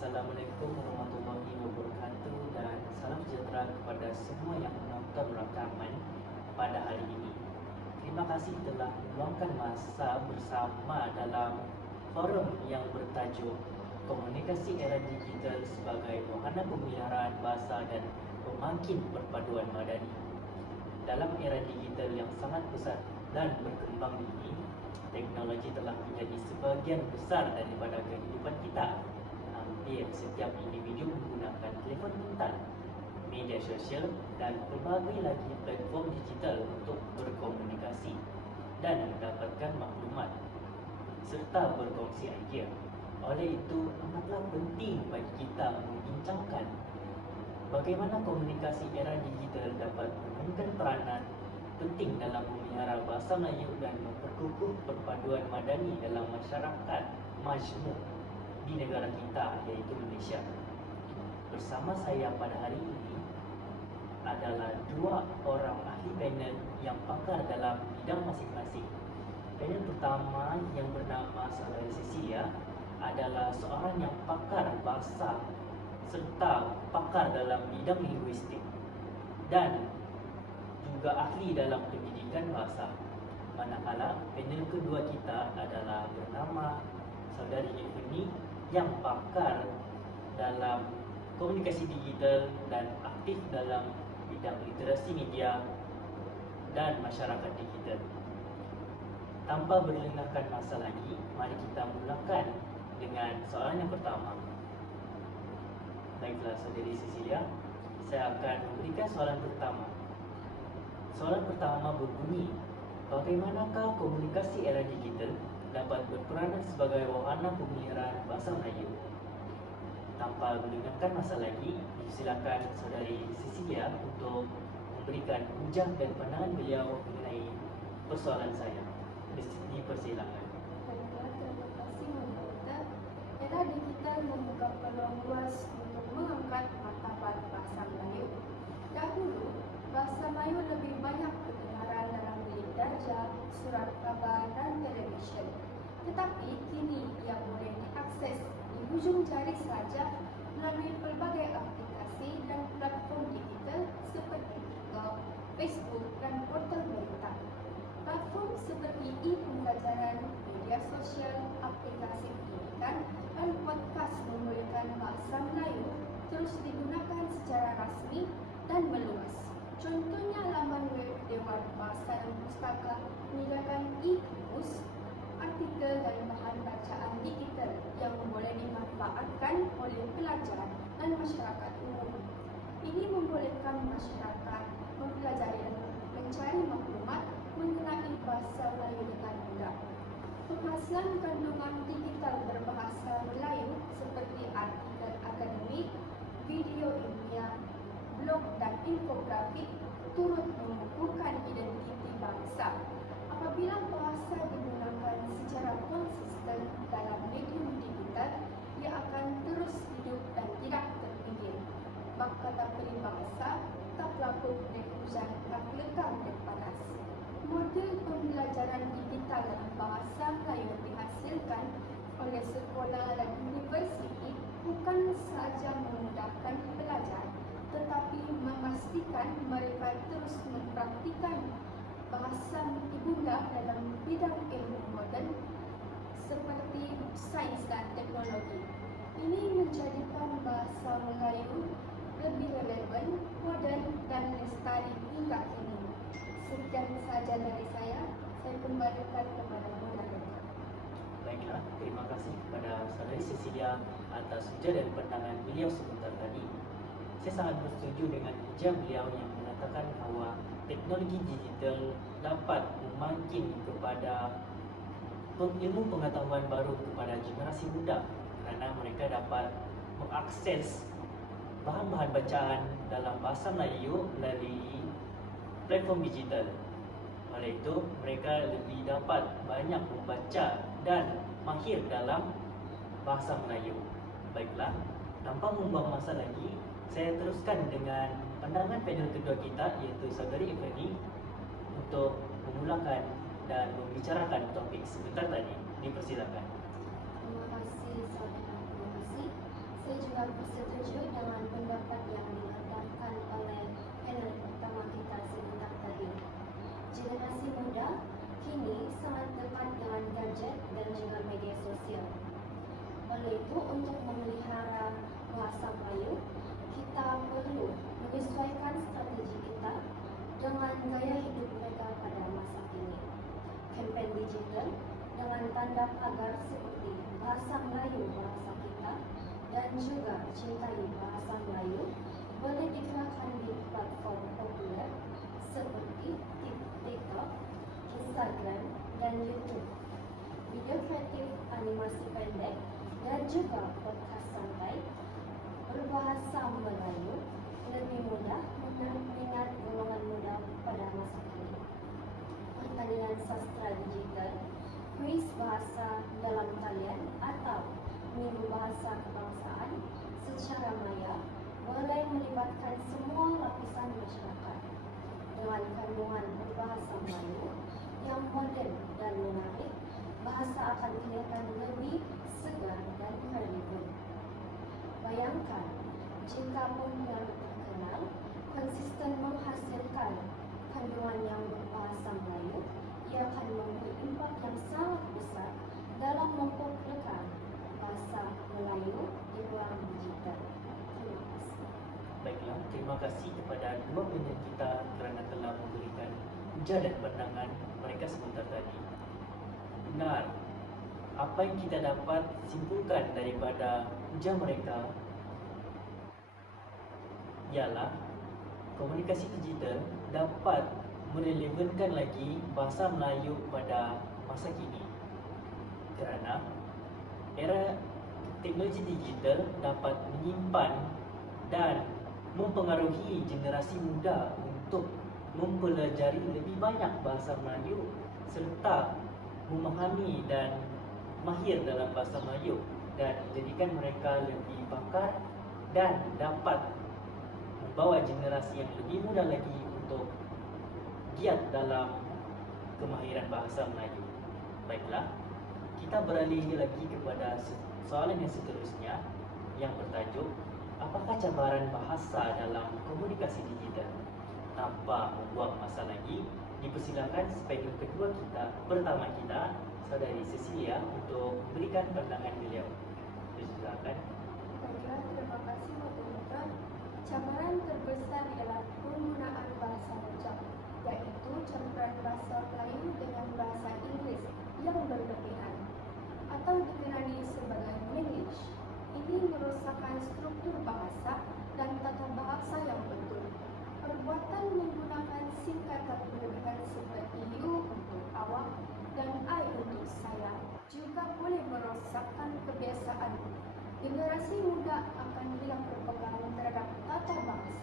Assalamualaikum warahmatullahi wabarakatuh dan salam sejahtera kepada semua yang menonton rakaman pada hari ini. Terima kasih telah meluangkan masa bersama dalam forum yang bertajuk Komunikasi Era Digital sebagai Wahana Pemeliharaan Bahasa dan Pemangkin Perpaduan Madani. Dalam era digital yang sangat pesat dan berkembang ini, teknologi telah menjadi sebahagian besar daripada kehidupan kita. Hampir setiap individu menggunakan telefon pintar, media sosial dan pelbagai lagi platform digital untuk berkomunikasi dan mendapatkan maklumat serta berkongsi idea. Oleh itu, amatlah penting bagi kita membincangkan bagaimana komunikasi era digital dapat memainkan peranan penting dalam memelihara bahasa Melayu dan memperkukuh perpaduan madani dalam masyarakat majmuk di negara kita, iaitu Malaysia. Bersama saya pada hari ini adalah dua orang ahli panel yang pakar dalam bidang masing-masing. Panel pertama yang bernama Saudari Cecilia adalah seorang yang pakar bahasa serta pakar dalam bidang linguistik dan juga ahli dalam pendidikan bahasa. Manakala panel kedua kita adalah bernama Saudari Ifni yang pakar dalam komunikasi digital dan aktif dalam bidang literasi media dan masyarakat digital. Tanpa berlengahkan masa lagi, mari kita mulakan dengan soalan yang pertama. Baiklah Saudari Cecilia, saya akan memberikan soalan pertama. Soalan pertama berbunyi, bagaimanakah komunikasi era digital dapat berperanan sebagai wahana pemeliharaan bahasa Melayu? Tanpa melengahkan masa lagi, silakan Saudari Cecilia untuk memberikan hujah dan pandangan beliau mengenai persoalan saya. Dipersilakan. Terima kasih Moderator. Era digital membuka peluang luas untuk mengangkat martabat bahasa Melayu. Dahulu, bahasa Melayu lebih banyak kedengaran dalam bilik darjah, surat khabar dan televisyen. Tetapi kini ia boleh diakses di hujung jari saja melalui pelbagai aplikasi dan platform digital seperti TikTok, Facebook dan portal berita. Platform seperti e-pembelajaran, media sosial, aplikasi pendidikan dan podcast membolehkan bahasa Melayu terus digunakan secara rasmi dan meluas. Contohnya laman web Dewan Bahasa dan Pustaka menyediakan e-kamus, artikel dan bahan bacaan digital yang boleh dimanfaatkan oleh pelajar dan masyarakat umum. Ini membolehkan masyarakat mempelajari dan mencari maklumat mengenai bahasa Melayu dengan mudah. Penghasilan kandungan digital berbahasa Melayu seperti artikel akademik, video ilmiah, blog dan infografik turut mengukuhkan identiti bangsa. Apabila bahasa digunakan secara konsisten dalam medium digital, ia akan terus hidup dan tidak terpinggir. Bak kata peribahasa, tak laku dek hujan, tak lekang dek panas. Model pembelajaran digital dalam bahasa Melayu dihasilkan oleh sekolah dan universiti bukan sahaja memudahkan pelajar, tetapi memastikan mereka terus mempraktikkan bahasa ibunda dalam bidang ilmu moden seperti sains dan teknologi. Ini menjadikan bahasa Melayu lebih relevan, moden dan lestari hingga kini. Sekian sahaja dari saya kembalikan kepada moderator. Baiklah, terima kasih kepada Saudari Cecilia atas hujah dan pandangan beliau sebentar tadi. Saya sangat bersetuju dengan hujah beliau yang mengatakan bahawa teknologi digital dapat memangkin kepada ilmu pengetahuan baru kepada generasi muda kerana mereka dapat mengakses bahan-bahan bacaan dalam bahasa Melayu melalui platform digital. Oleh itu, mereka lebih dapat banyak membaca dan mahir dalam bahasa Melayu. Baiklah, tanpa membuang masa lagi, saya teruskan dengan pandangan panel kedua kita, iaitu Saudari Ifni, untuk memulakan dan membicarakan topik sebentar tadi. Dipersilakan. Terima kasih saudara. Terima kasih. Saya digital dengan tanda pagar seperti Bahasa Melayu Bahasa Kita dan juga Cintai Bahasa Melayu boleh digunakan di platform populer seperti TikTok, Instagram, dan YouTube. Video kreatif, animasi pendek, dan juga podcast santai berbahasa Melayu lebih mudah meminat golongan muda pada masa kini. Pertanian sastra digital, kuis bahasa dalam talian atau minggu bahasa kebangsaan secara maya boleh melibatkan semua lapisan masyarakat. Dengan kandungan berbahasa Melayu yang moden dan menarik, bahasa akan kelihatan lebih segar dan relevan. Bayangkan, jika penyiar terkenal konsisten menghasilkan kandungan yang berbahasa Melayu, ia akan memberi impak yang sangat besar dalam mempopulerkan bahasa Melayu di ruang digital. Terima kasih. Baiklah, terima kasih kepada dua penyiar kita kerana telah memberikan ujar dan pandangan mereka sebentar tadi. Benar, apa yang kita dapat simpulkan daripada ujar mereka ialah komunikasi digital dapat merelevankan lagi bahasa Melayu pada masa kini, kerana era teknologi digital dapat menyimpan dan mempengaruhi generasi muda untuk mempelajari lebih banyak bahasa Melayu serta memahami dan mahir dalam bahasa Melayu dan menjadikan mereka lebih pakar dan dapat membawa generasi yang lebih muda lagi untuk giat dalam kemahiran bahasa Melayu. Baiklah, kita beralih lagi kepada soalan yang seterusnya yang bertajuk, apakah cabaran bahasa dalam komunikasi digital? Tanpa membuang masa lagi, dipersilakan speaker kedua pertama kita, Saudari Cecilia, untuk memberikan pandangan beliau. Silakan. Baiklah, terima kasih moderator. Cabaran terbesar ialah penggunaan bahasa rejak, iaitu campuran bahasa Melayu dengan bahasa Inggeris yang berlebihan atau dikenali sebagai Manglish. Ini merosakkan struktur bahasa dan tata bahasa yang betul. Perbuatan menggunakan singkatan berlebihan seperti you untuk awak dan I untuk saya juga boleh merosakkan kebiasaan. Generasi muda akan hilang berpegang terhadap tata bahasa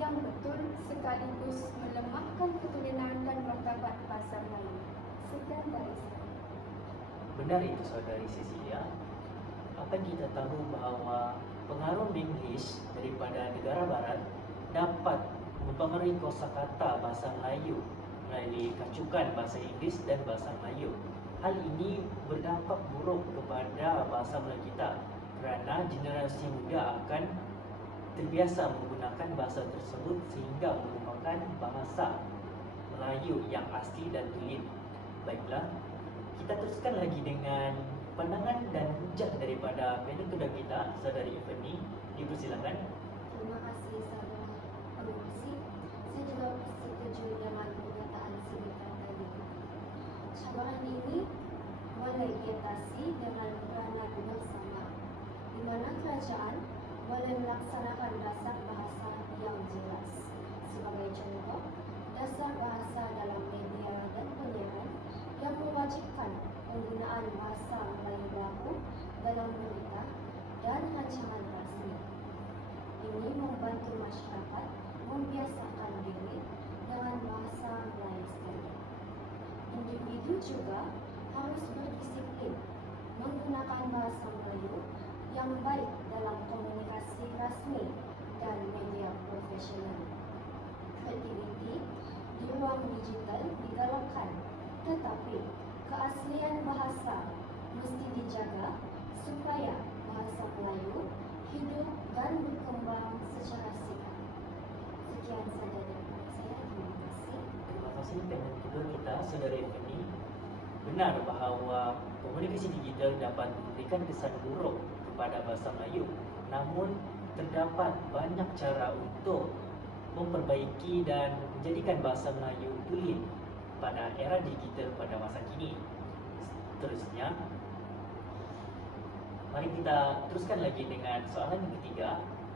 yang betul sekaligus melemahkan keturunan dan martabat bahasa Melayu. Sekian dari saya. Benar itu Saudari Cecilia. Apa yang kita tahu bahawa pengaruh English daripada negara barat dapat mempengaruhi kosakata bahasa Melayu melalui kacukan bahasa Inggeris dan bahasa Melayu. Hal ini berdampak buruk kepada bahasa Melayu kita kerana generasi muda akan terbiasa menggunakan bahasa tersebut sehingga merupakan bahasa Melayu yang asli dan tulen. Baiklah, kita teruskan lagi dengan pandangan dan hujah daripada panel kedua kita, Saudari Ifani. Dipersilakan. Terima kasih saudara pengurusi. Saya juga setuju dengan pernyataan sebentar tadi. Cabaran ini boleh diatasi dengan peranan bersama, di mana kerajaan boleh melaksanakan dasar bahasa yang jelas. Sebagai contoh, dasar bahasa dalam media dan penyiaran yang mewajibkan penggunaan bahasa Melayu baku dalam berita dan rancangan rasmi. Ini membantu masyarakat membiasakan diri dengan bahasa Melayu sekali. Individu juga harus berdisiplin menggunakan bahasa Melayu yang baik dalam komunikasi rasmi dan media profesional. Kreativiti di ruang digital digalakkan, tetapi keaslian bahasa mesti dijaga supaya bahasa Melayu hidup dan berkembang secara sihat. Sekian sahaja daripada saya. Terima kasih. Terima kasih panel kedua kita, Saudari Ifani. Benar bahawa komunikasi digital dapat memberikan kesan buruk kepada bahasa Melayu. Namun, terdapat banyak cara untuk memperbaiki dan menjadikan bahasa Melayu tulen pada era digital pada masa kini. Seterusnya, mari kita teruskan lagi dengan soalan yang ketiga,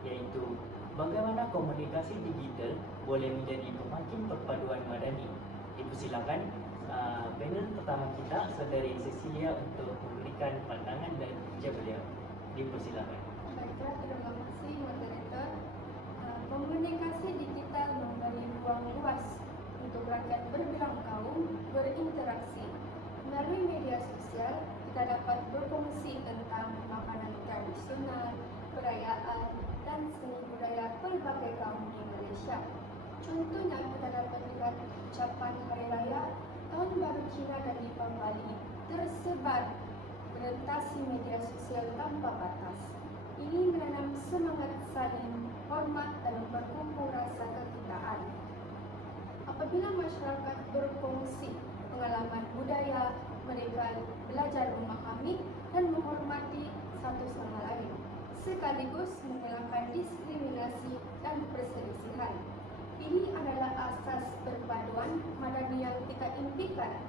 yaitu bagaimana komunikasi digital boleh menjadi pemakin perpaduan madani. Dipersilakan panel pertama kita, Saudari Cecilia, untuk memberikan pandangan dan kerja beliau. Dipersilakan. Baiklah, terima kasih moderator. Komunikasi digital memberi ruang luas untuk rakyat berbilang kaum berinteraksi. Melalui media sosial, kita dapat berkongsi tentang makanan tradisional, perayaan, dan seni budaya pelbagai kaum di Malaysia. Contohnya, kita dapat lihat ucapan Hari Raya, Tahun Baru Cina dan Deepavali tersebar merentasi media sosial tanpa batas. Ini menanam semangat saling hormat dan berkumpul rasa kekitaan. Apabila masyarakat berkongsi pengalaman budaya, mereka belajar memahami dan menghormati satu sama lain, sekaligus menghilangkan diskriminasi dan perselisihan. Ini adalah asas perpaduan madani yang kita impikan.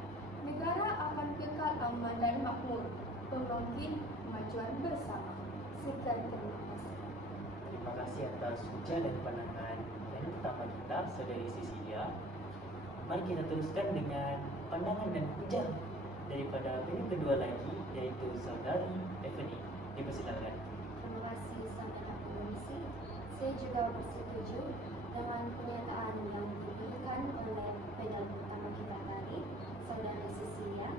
Negara akan kekal aman dan makmur, pembangkit kemajuan bersama. Sekian, terima kasih. Terima kasih atas ucapan dan pandangan yang pertama kita, Saudari Cecilia. Mari kita teruskan dengan pandangan dan hujah daripada panel kedua lagi, yaitu Saudari Stephanie. Dipersilakan. Terima kasih Saudara Komisi. Saya juga bersetuju dengan pernyataan yang diberikan oleh panel pertama kita tadi, Saudara Cecilia.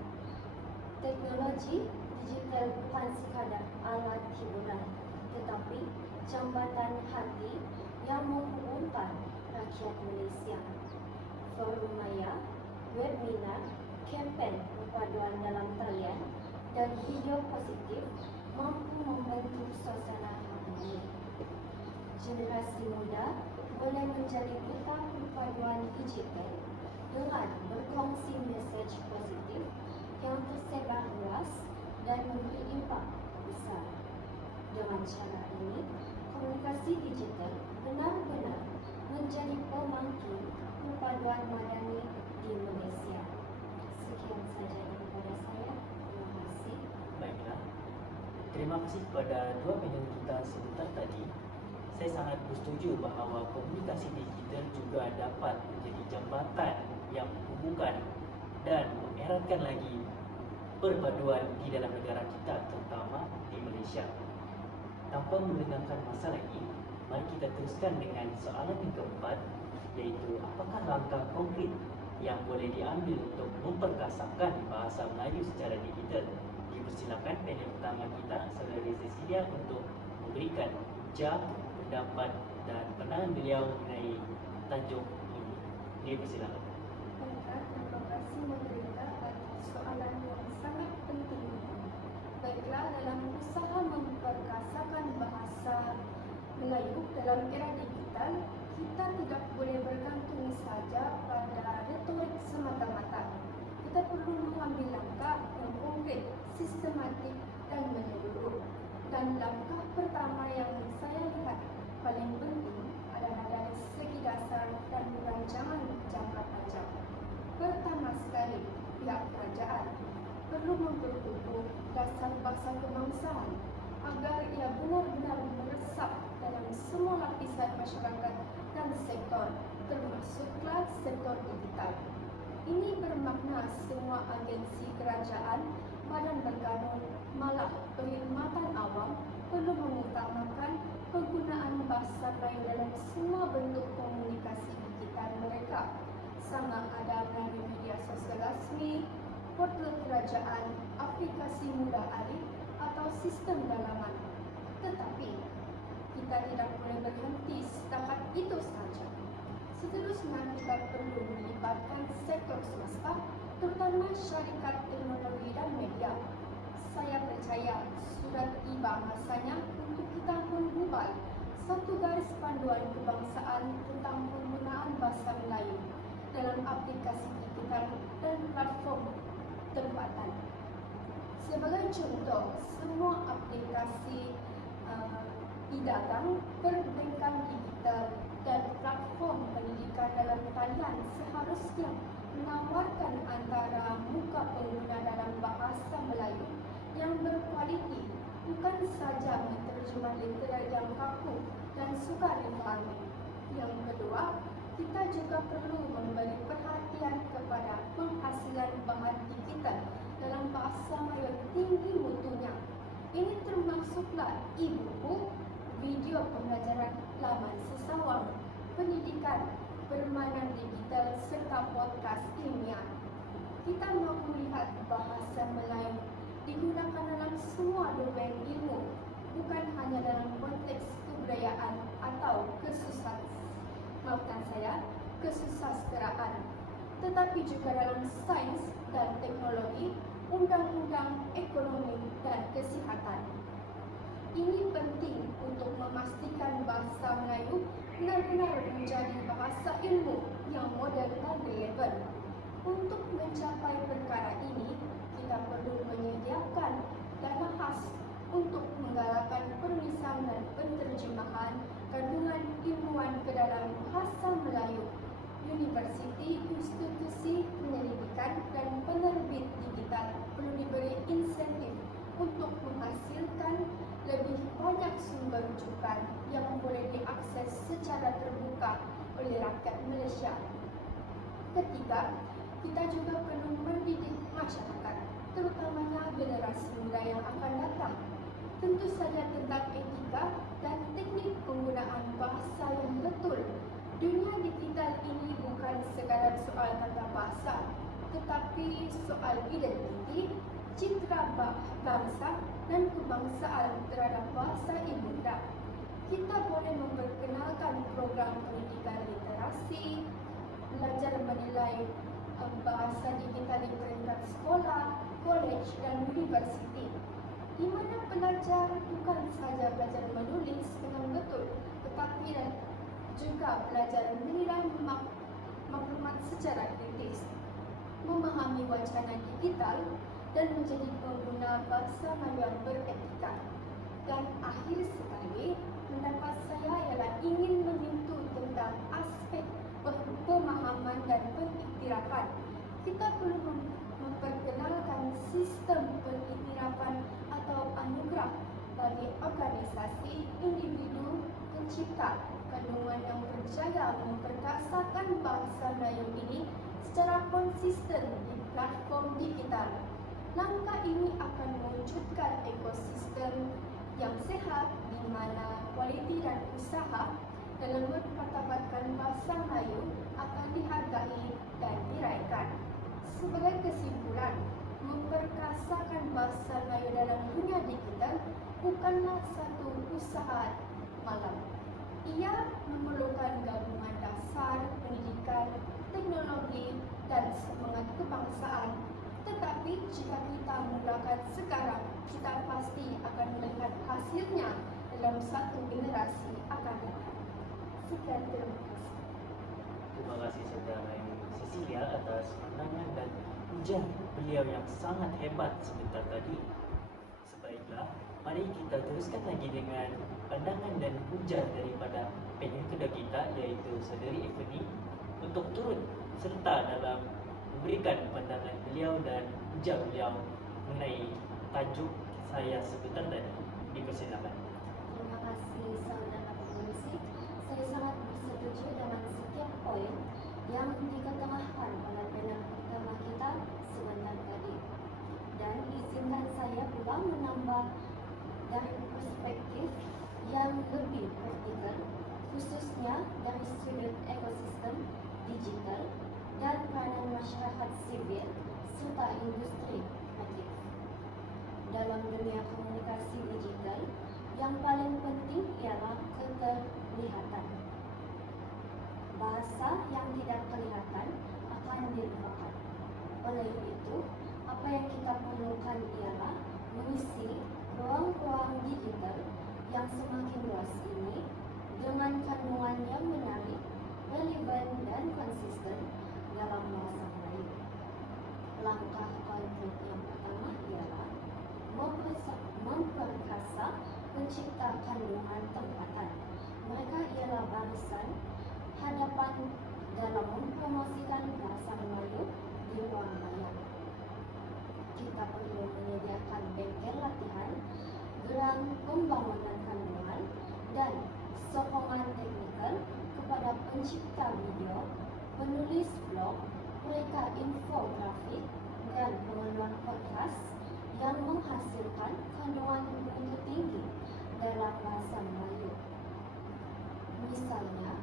Teknologi digital bukan sekadar alat hiburan, tetapi jambatan hati yang menghubungkan rakyat Malaysia. Forum maya, webinar, kempen perpaduan dalam talian dan video positif mampu membentuk suasana harmoni. Generasi muda boleh menjadi duta perpaduan digital dengan berkongsi mesej positif yang tersebar luas dan memberi impak besar. Dengan cara ini, komunikasi digital benar-benar menjadi pemangkin perpaduan madani di Malaysia. Sekian saja daripada saya. Terima kasih. Baiklah. Terima kasih kepada dua panel kita sebentar tadi. Saya sangat bersetuju bahawa komunikasi digital juga dapat menjadi jambatan yang menghubungkan dan mengeratkan lagi perpaduan di dalam negara kita, terutama di Malaysia. Tanpa melengahkan masa lagi, mari kita teruskan dengan soalan yang keempat, iaitu apakah langkah konkret yang boleh diambil untuk memperkasakan bahasa Melayu secara digital. Dipersilakan panel pertama kita, Saudari Cecilia, untuk memberikan hujah, pendapat dan pandangan beliau mengenai tajuk ini. Dipersilakan. Baiklah, terima kasih moderator atas soalan yang sangat penting ini. Baiklah, dalam usaha memperkasakan bahasa Melayu dalam era digital, kita tidak boleh bergantung saja pada retorik semata-mata. Kita perlu mengambil langkah yang konkret, sistematik dan menyeluruh. Dan langkah pertama yang saya lihat paling penting adalah dari segi dasar dan rancangan jangka panjang. Pertama sekali, pihak kerajaan perlu memperkukuh dasar bahasa kebangsaan agar ia benar-benar meresap dalam semua lapisan masyarakat dan sektor, termasuklah sektor digital. Ini bermakna semua agensi kerajaan, badan berkanun, malah perkhidmatan awam perlu mengutamakan penggunaan bahasa Melayu dalam semua bentuk komunikasi digital mereka, sama ada melalui media sosial rasmi, portal kerajaan, aplikasi mudah alih atau sistem dalaman. Tetapi kita tidak boleh berhenti setakat itu saja. Seterusnya, kita perlu melibatkan sektor swasta, terutama syarikat teknologi dan media. Saya percaya sudah tiba masanya untuk kita membuat satu garis panduan kebangsaan tentang penggunaan bahasa Melayu dalam aplikasi digital dan platform tempatan. Sebagai contoh, semua aplikasi e-dagang, perbankan digital dan platform pendidikan dalam talian seharusnya menawarkan antara muka pengguna dalam bahasa Melayu yang berkualiti, bukan saja menterjemah literal yang kaku dan sukar difahami. Yang kedua, kita juga perlu memberi perhatian kepada penghasilan bahan digital dalam bahasa Melayu tinggi mutunya. Ini termasuklah e-buku, video pembelajaran laman sesawang, pendidikan, permainan digital serta podcast ilmiah. Kita mahu melihat bahasa Melayu digunakan dalam semua domain ilmu, bukan hanya dalam konteks kebudayaan atau kesusasteraan, tetapi juga dalam sains dan teknologi, undang-undang, ekonomi dan kesihatan. Ini penting untuk memastikan bahasa Melayu benar-benar menjadi bahasa ilmu yang moden dan relevan. Untuk mencapai perkara ini, kita perlu menyediakan dana khas untuk menggalakkan penulisan dan penterjemahan kandungan ilmuwan ke dalam bahasa Melayu. Universiti, institusi penyelidikan dan penerbit digital perlu diberi insentif untuk menghasilkan lebih banyak sumber rujukan yang boleh diakses secara terbuka oleh rakyat Malaysia. Ketiga, kita juga perlu mendidik masyarakat, terutamanya generasi muda yang akan datang, tentu saja tentang etika dan teknik penggunaan bahasa yang betul. Dunia digital ini bukan sekadar soal tata bahasa, tetapi soal identiti, citra bangsa dan kebangsaan terhadap bahasa ibunda. Kita boleh memperkenalkan program pendidikan literasi, belajar menilai bahasa digital di peringkat sekolah, kolej dan universiti, di mana pelajar bukan sahaja belajar menulis dengan betul, tetapi juga belajar menilai maklumat secara kritis, memahami wacana digital dan menjadi pengguna bahasa Melayu yang beretika. Dan akhir sekali, pendapat saya ialah ingin menyentuh tentang aspek pemahaman dan pengiktirafan. Kita perlu memperkenalkan sistem pengiktirafan atau anugerah bagi organisasi, individu, pencipta kandungan yang berjaya memperkasakan bahasa Melayu ini secara konsisten di platform digital. Langkah ini akan mewujudkan ekosistem yang sehat di mana kualiti dan usaha dalam mempertabatkan bahasa Melayu akan dihargai dan diraihkan. Sebagai kesimpulan, memperkasakan bahasa Melayu dalam dunia digital bukanlah satu usaha malam. Ia memerlukan gabungan dasar, pendidikan, teknologi dan semangat kebangsaan. Tetapi jika kita mulakan sekarang, kita pasti akan melihat hasilnya dalam satu generasi akan datang. Sekian, terima kasih. Terima kasih Saudara Cecilia atas pandangan dan ujar beliau yang sangat hebat sebentar tadi. Sebaiklah, mari kita teruskan lagi dengan pandangan dan ujar daripada panel kedua kita, iaitu Saudari Evany, untuk turut serta dalam memberikan pandangan beliau dan ujar beliau mengenai tajuk saya sebentar tadi. Dipersilakan. Terima kasih saudara pengurusi. Saya sangat bersetuju dengan setiap poin yang diketengahkan oleh panel pertama kita sebentar tadi. Dan izinkan saya pula menambah dari perspektif yang lebih praktikal, khususnya dari sudut ekosistem digital dan peranan masyarakat sivil serta industri kreatif. Dalam dunia komunikasi digital, yang paling penting ialah keterlihatan. Bahasa yang tidak kelihatan akan dilupakan. Oleh itu, apa yang kita perlukan ialah mengisi ruang-ruang digital yang semakin luas ini dengan kandungan yang menarik, relevan dan konsisten dalam bahasa Melayu. Langkah konkret yang pertama ialah memperkasa pencipta kandungan tempatan. Mereka ialah barisan dalam mempromosikan bahasa Melayu di ruang maya. Kita perlu menyediakan bengkel latihan, geran pembangunan kandungan, dan sokongan teknikal kepada pencipta video, penulis blog, mereka infografik, dan pengeluar podcast yang menghasilkan kandungan mutu tinggi dalam bahasa Melayu. Misalnya,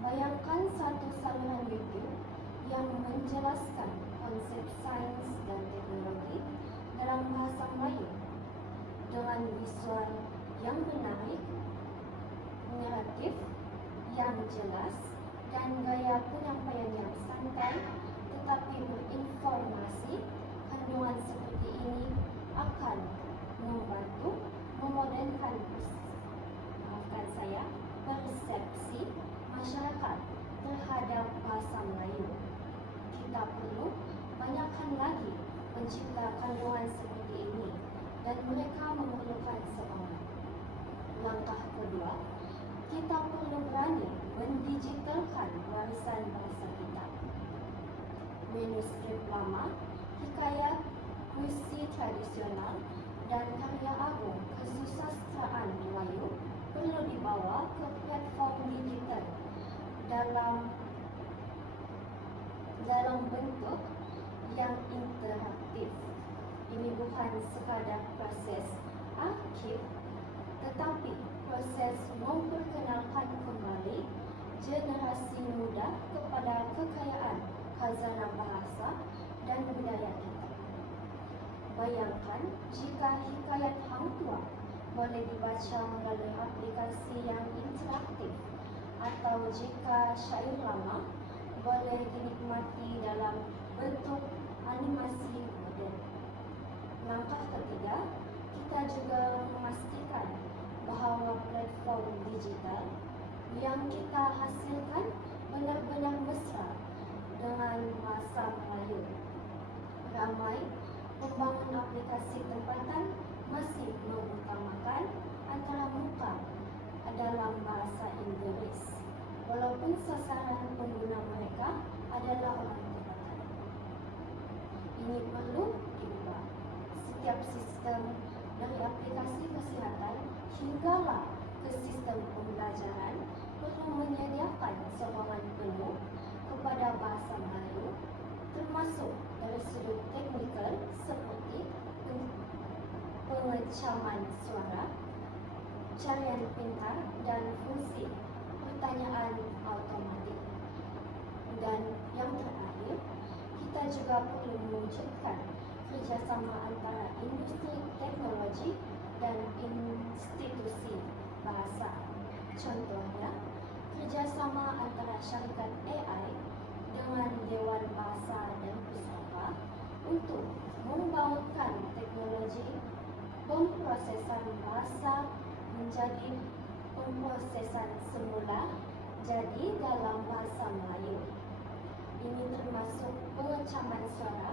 bayangkan satu saluran YouTube yang menjelaskan konsep sains dan teknologi dalam bahasa Melayu dengan visual yang menarik, naratif yang jelas, dan gaya penyampaian yang santai tetapi berinformasi. Kandungan seperti ini akan membantu memodernkan persepsi masyarakat terhadap bahasa Melayu. Kita perlu banyakkan lagi pencipta kandungan seperti ini dan mereka memerlukan sokongan. Langkah kedua, kita perlu berani mendigitalkan warisan bahasa kita. Manuskrip lama, hikayat, puisi tradisional, dan karya agung kesusastraan Melayu perlu dibawa ke platform digital dalam bentuk yang interaktif. Ini bukan sekadar proses arsip, tetapi proses memperkenalkan kembali generasi muda kepada kekayaan khazanah bahasa dan budaya kita. Bayangkan jika hikayat Hang Tuah boleh dibaca melalui aplikasi yang interaktif, atau jika syair lama boleh dinikmati dalam bentuk animasi moden. Langkah ketiga, kita juga memastikan bahawa platform digital yang kita hasilkan benar-benar mesra dengan bahasa Melayu. Ramai pembangun aplikasi tempatan masih mengutamakan antara muka dalam bahasa Inggeris, walaupun sasaran pengguna mereka adalah orang tempatan. Ini perlu diubah. Setiap sistem dari aplikasi kesihatan hinggalah ke sistem pembelajaran perlu menyediakan sokongan penuh kepada bahasa Melayu, termasuk dari sudut teknikal seperti pengecaman suara, carian pintar, dan fungsi pertanyaan automatik. Dan yang terakhir, kita juga perlu mewujudkan kerjasama antara industri teknologi dan institusi bahasa. Contohnya, kerjasama antara syarikat AI dengan Dewan Bahasa dan Pusaka untuk membautkan teknologi pemprosesan bahasa menjadi pemprosesan semula jadi dalam bahasa Melayu. Ini termasuk pengecaman suara,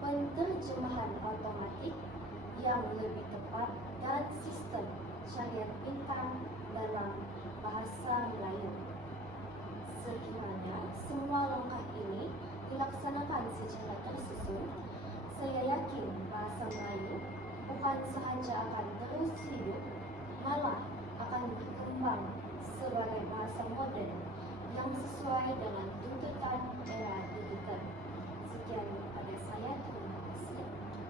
penterjemahan automatik yang lebih tepat, dan sistem syariat pintar dalam bahasa Melayu. Sekiranya semua langkah ini dilaksanakan secara tersusun, saya yakin bahasa Melayu bukan sahaja akan terus hidup, malah akan berkembang sebagai bahasa moden yang sesuai dengan tuntutan era digital. Sekian daripada saya, terima kasih.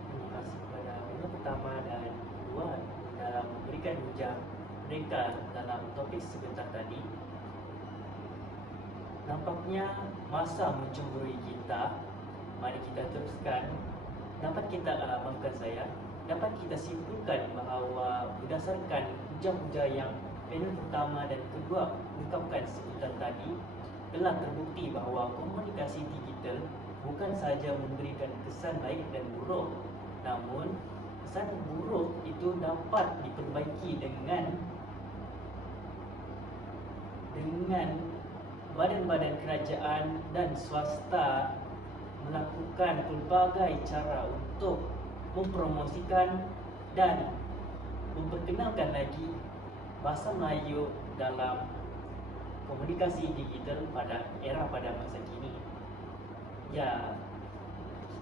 Terima kasih kepada guru pertama dan kedua dalam memberikan hujah mereka dalam topik sebentar tadi. Nampaknya masa mencemburui kita. Mari kita teruskan. Dapat kita maafkan saya, dapat kita simpulkan bahawa berdasarkan hujah-hujah yang panel pertama dan kedua ungkapkan sebentar tadi, telah terbukti bahawa komunikasi digital bukan sahaja memberikan kesan baik dan buruk, namun kesan buruk itu dapat diperbaiki dengan badan-badan kerajaan dan swasta melakukan pelbagai cara untuk mempromosikan dan memperkenalkan lagi bahasa Melayu dalam komunikasi digital pada masa kini. Ya,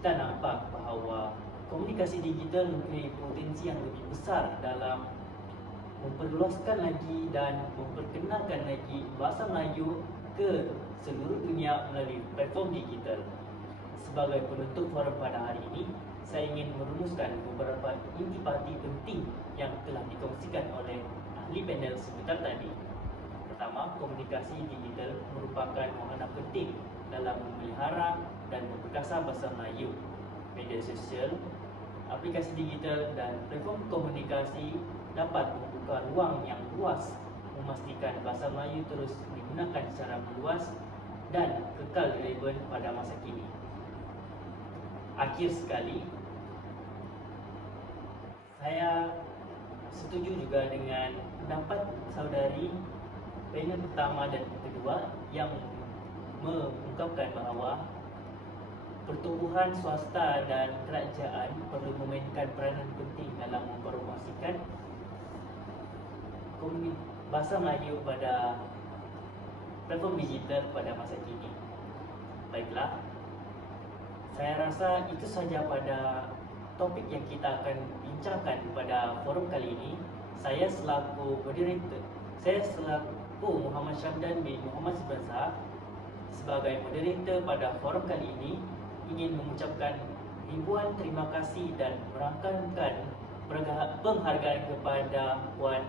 kita nampak bahawa komunikasi digital mempunyai potensi yang lebih besar dalam memperluaskan lagi dan memperkenalkan lagi bahasa Melayu ke seluruh dunia melalui platform digital. Sebagai penutup forum pada hari ini, saya ingin merumuskan beberapa intipati penting yang telah dikongsikan oleh ahli panel sebentar tadi. Pertama, komunikasi digital merupakan wahana penting dalam memelihara dan memperkasa bahasa Melayu. Media sosial, aplikasi digital dan platform komunikasi dapat membuka ruang yang luas, memastikan bahasa Melayu terus digunakan secara meluas dan kekal relevan pada masa kini. Akhir sekali, saya setuju juga dengan pendapat saudari panel pertama dan kedua yang mengungkapkan bahawa pertubuhan swasta dan kerajaan perlu memainkan peranan penting dalam mempromosikan bahasa Melayu pada platform digital pada masa kini. Baiklah, saya rasa itu sahaja pada topik yang kita akan bincangkan pada forum kali ini. Saya selaku Muhammad Syamdan bin Muhammad Sibansa sebagai moderator pada forum kali ini ingin mengucapkan ribuan terima kasih dan merangkamkan penghargaan kepada Puan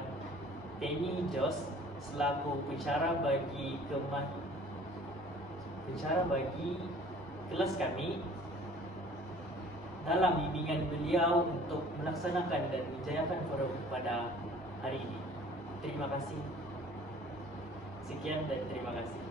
Penny Jos selaku pensyarah bagi kelas kami dalam bimbingan beliau untuk melaksanakan dan menjayakan forum pada hari ini. Terima kasih. Sekian dan terima kasih.